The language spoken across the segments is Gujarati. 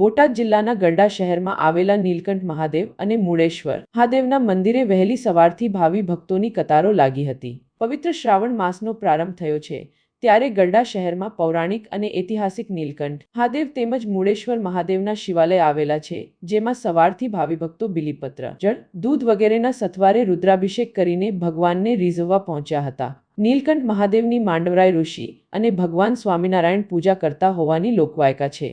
બોટાદ જિલ્લાના ગરડા શહેરમાં આવેલા નીલકંઠ મહાદેવ અને મૂળેશ્વર મહાદેવના મંદિરે વહેલી સવારથી ભાવિ ભક્તોની કતારો લાગી હતી। પવિત્ર શ્રાવણ માસનો પ્રારંભ થયો છે ત્યારે ગરડા શહેરમાં પૌરાણિક અને ઐતિહાસિક નીલકંઠ મહાદેવ તેમજ મૂળેશ્વર મહાદેવના શિવાલય આવેલા છે, જેમાં સવારથી ભાવિ ભક્તો બિલીપત્ર, જળ, દૂધ વગેરેના સથવારે રુદ્રાભિષેક કરીને ભગવાનને રીઝવવા પહોંચ્યા હતા। નીલકંઠ મહાદેવની માંડવરાય ઋષિ અને ભગવાન સ્વામિનારાયણ પૂજા કરતા હોવાની લોકવાયકા છે।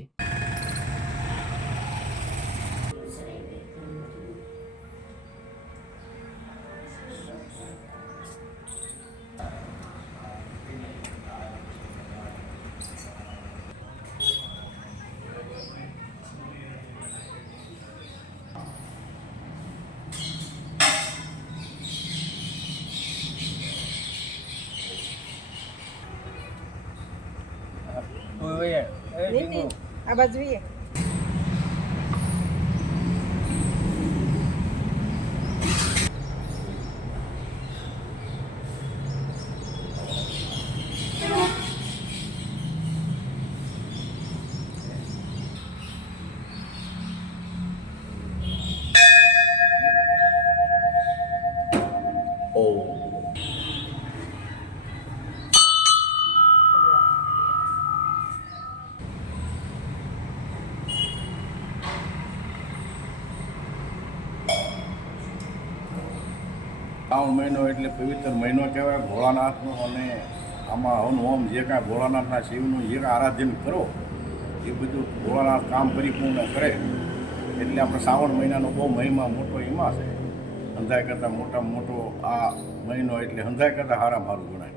આ બાજુ જોઈએ। શ્રાવણ મહિનો એટલે પવિત્ર મહિનો કહેવાય ભોળાનાથનો, અને આમાં હવન હોમ જે કાંઈ ભોળાનાથના શિવનું જે કાંઈ આરાધન કરો એ બધું ભોળાનાથ કામ પરિપૂર્ણ કરે, એટલે આપણે શ્રાવણ મહિનાનો બહુ મહિમા મોટો એમાં છે। હંધાઈ કરતાં મોટામાં મોટો આ મહિનો એટલે હંધાઈ કરતાં સારામાં સારું ગણાય।